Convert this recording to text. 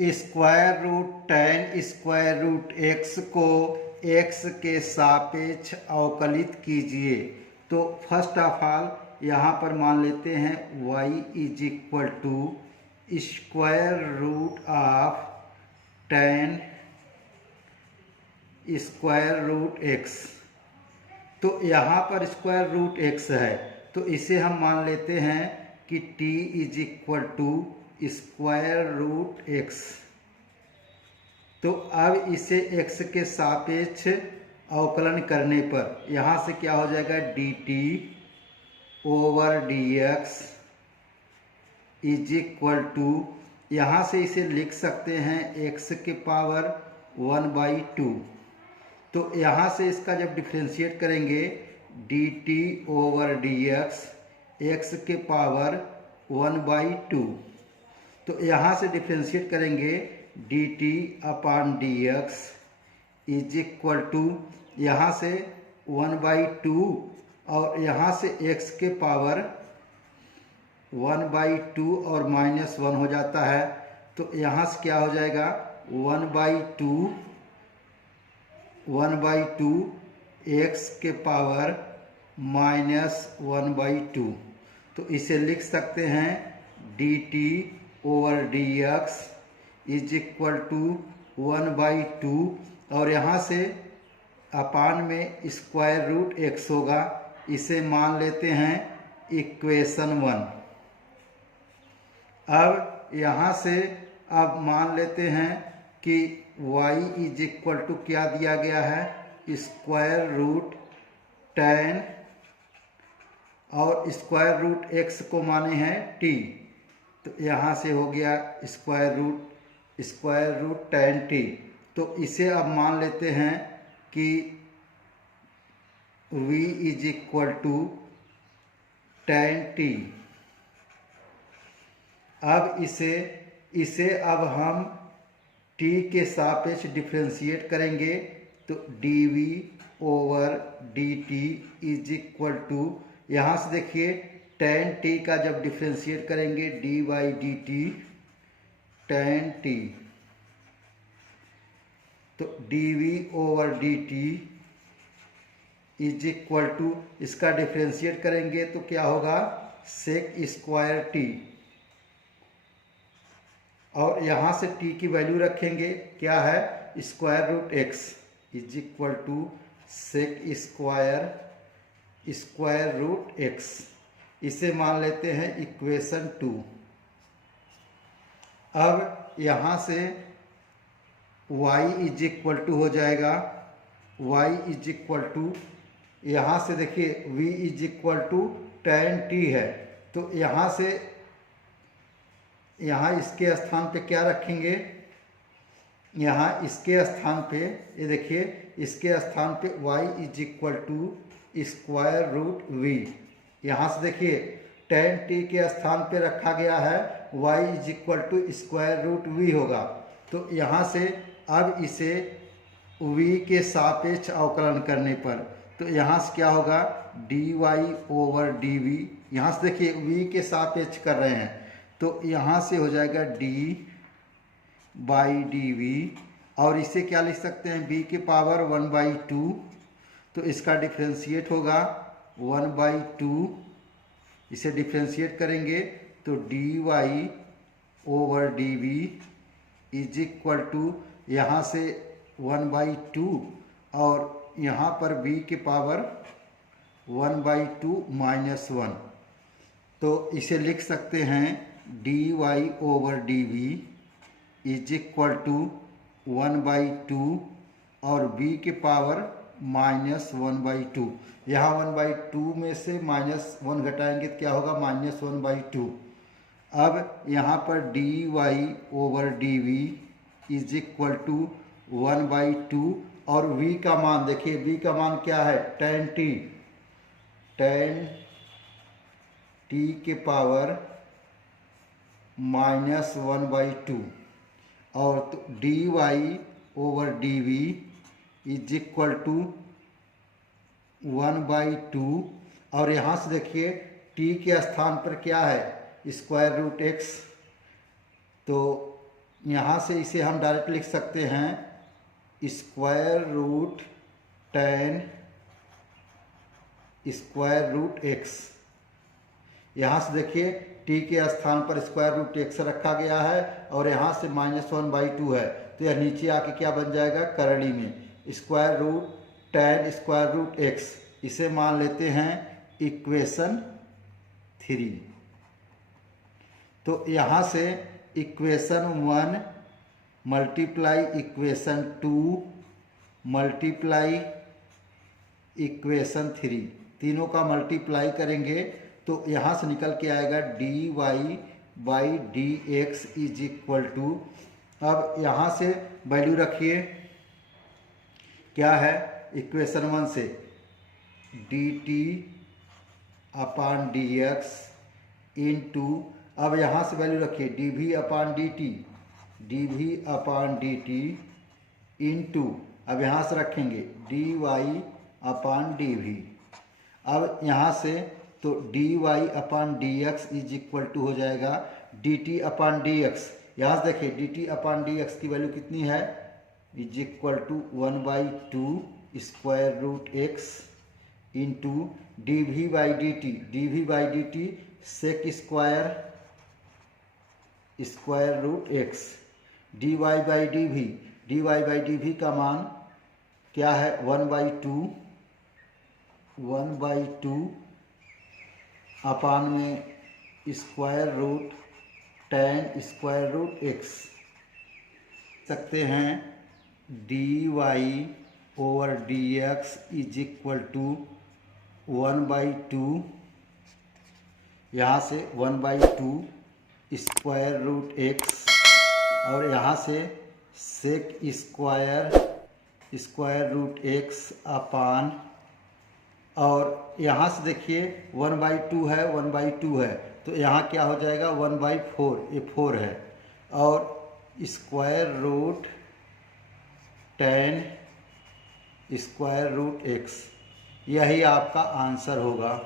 Square root tan square root x को x के सापेक्ष अवकलित कीजिए। तो फर्स्ट ऑफ ऑल यहाँ पर मान लेते हैं y is equal to square root of tan square root x। तो यहाँ पर स्क्वायर रूट x है, तो इसे हम मान लेते हैं कि t is equal to square root x। तो अब इसे x के सापेक्ष अवकलन करने पर यहाँ से क्या हो जाएगा, dt over dx is equal to, यहाँ से इसे लिख सकते हैं x के पावर 1/2। तो यहाँ से इसका जब डिफ्रेंशिएट करेंगे dt ओवर dx x के पावर 1/2। तो यहाँ से डिफ्रेंशिएट करेंगे dt upon dx is equal to, यहाँ से 1/2 और यहाँ से x के पावर 1/2 और -1 हो जाता है। तो यहाँ से क्या हो जाएगा 1/2 x के पावर -1/2। तो इसे लिख सकते हैं dt over dx is equal to 1/2 और यहाँ से अपान में स्क्वायर रूट x होगा। इसे मान लेते हैं इक्वेशन 1। अब यहाँ से अब मान लेते हैं कि y इज इक्वल टू क्या दिया गया है, स्क्वायर रूट tan और स्क्वायर रूट x को माने हैं t। तो यहाँ से हो गया स्क्वायर रूट tan t। तो इसे अब मान लेते हैं कि v is equal to tan t। अब इसे अब हम t के सापेक्ष डिफ्रेंशिएट करेंगे। तो dv over dt is equal to, यहाँ से देखिए tan t का जब डिफ्रेंशिएट करेंगे dy/dt tan t। तो dv over dt is equal to, इसका डिफ्रेंशिएट करेंगे तो क्या होगा सेक स्क्वायर t। और यहाँ से t की वैल्यू रखेंगे, क्या है square root x is equal to sec square root x। इसे मान लेते हैं इक्वेशन 2। अब यहाँ से y इज इक्वल टू हो जाएगा, y इज इक्वल टू, यहाँ से देखिए v is equal to tan t है। तो यहाँ से यहाँ इसके स्थान पे क्या रखेंगे, यहाँ इसके स्थान पे ये देखिए इसके स्थान पे y is equal to square root v। यहाँ से देखिए tan t के स्थान पे रखा गया है, y is equal to square root v होगा। तो यहाँ से अब इसे v के सापेक्ष अवकलन करने पर, तो यहाँ से क्या होगा dy ओवर dv। यहाँ से देखिए v के सापेक्ष कर रहे हैं, तो यहाँ से हो जाएगा d/dv और इसे क्या लिख सकते हैं b के पावर 1/2। तो इसका डिफ्रेंशिएट होगा 1/2, इसे डिफ्रेंशिएट करेंगे तो dy over dv is equal to, यहाँ से 1/2 और यहाँ पर b के पावर 1/2 -1। तो इसे लिख सकते हैं dy over dv is equal to 1/2 और b के पावर -1/2। यहाँ 1/2 में से -1 घटाएंगे तो क्या होगा -1/2। अब यहाँ पर dy over dv is equal to 1/2 और v का मान देखिए, v का मान क्या है tan t के पावर -1/2 और तो dy over dv is equal to 1/2 और यहाँ से देखिए t के स्थान पर क्या है स्क्वायर रूट x। तो यहाँ से इसे हम डायरेक्ट लिख सकते हैं square root tan square root x. यहाँ से देखिए टी के स्थान पर स्क्वायर रूट एक्स रखा गया है और यहाँ से -1/2 है, तो यह नीचे आके क्या बन जाएगा, करड़ी में square root tan square root x. इसे मान लेते हैं इक्वेशन 3। तो यहाँ से equation 1 multiply equation 2 multiply equation 3, तीनों का मल्टीप्लाई करेंगे तो यहाँ से निकल के आएगा dy/dx इज इक्वल टू, अब यहाँ से वैल्यू रखिए क्या है इक्वेशन 1 से dt/dx इंटू, अब यहाँ से वैल्यू रखिए dv/dt इंटू, अब यहाँ से रखेंगे dy/dv। अब यहाँ से तो dy/dx इज इक्वल टू हो जाएगा dt/dx। यहाँ से देखिए dt/dx की वैल्यू कितनी है, is equal to 1/2 square root x into dv/dt sec square root x, dy/dv का मान क्या है 1/2 अपान में square root tan square root x सकते हैं dy/dx इज इक्वल टू 1/2, यहाँ से 1/2 स्क्वायर रूट एक्स और यहाँ से सेक स्क्वायर रूट एक्स अपान, और यहाँ से देखिए 1/2 है 1/2 है, तो यहाँ क्या हो जाएगा 1/4, ये 4 है, और square root tan square root x, यही आपका आंसर होगा।